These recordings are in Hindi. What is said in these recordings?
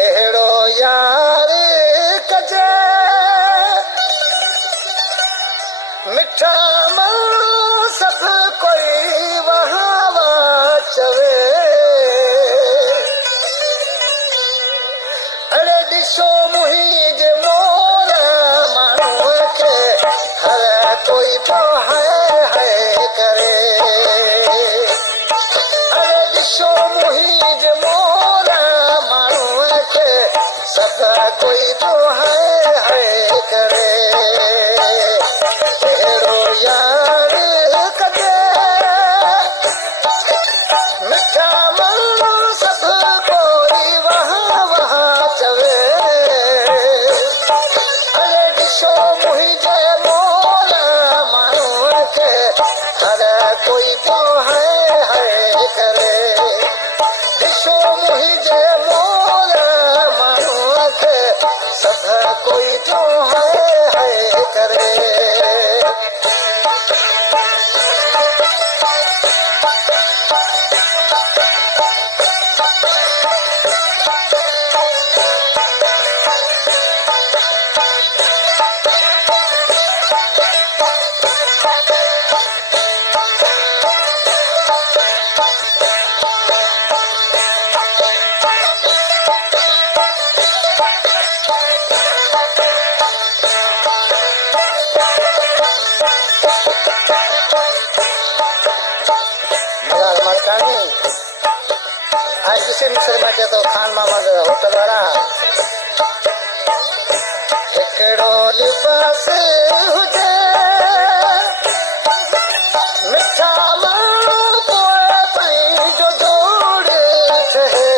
एड़ो यार कजे मिठा माण्हू सभु कोई वहावा चवे अड़े ॾिसो मुंहिंजे मोर माण्हूअ खे हर कोई तो है करे अड़े ॾिसो मुंहिंजे मोर माण्हूअ खे सदा कोई तो है करे अहिड़ो यार कजे मिठा माण्हू सभु कोई वहा वहा चवे अरे ॾिसो मुंहिंजे मोर माण्हूअ खे हर कोई तो है करे ॾिसो मुंहिंजे मोर माण्हूअ खे सदा कोई तो है करे आज किसी मिस्र में के तो खान मामा होटल वाला हिकिड़ो लिबास हुजे मिठा माण्हू पोइ पंहिंजो जोड़ ठहे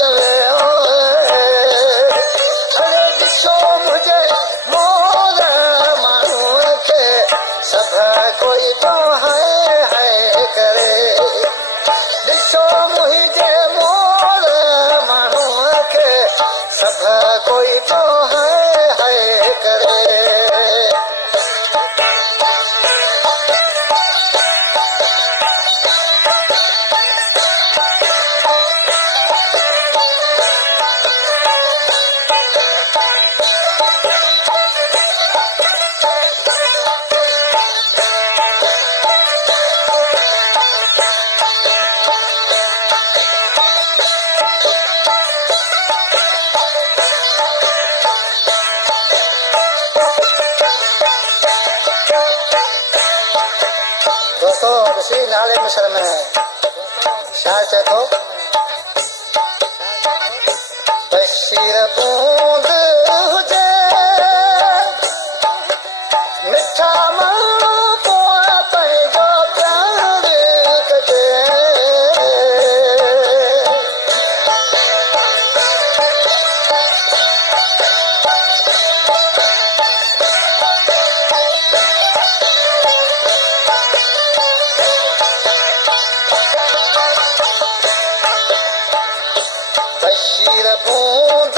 चवे अरे ॾिसो मुंहिंजे मोर माण्हूअ खे सभ कोई तो है करे ॾिसो मुंहिंजे मोर माण्हूअ खे सभ कोई तो है करे दोस्तों ऋषि नाले मिस्र में शायर चए थो बशीर बूंद हुजे मिठा माण्हू पोइ पंहिंजो प्यार कजे बशीर बूंद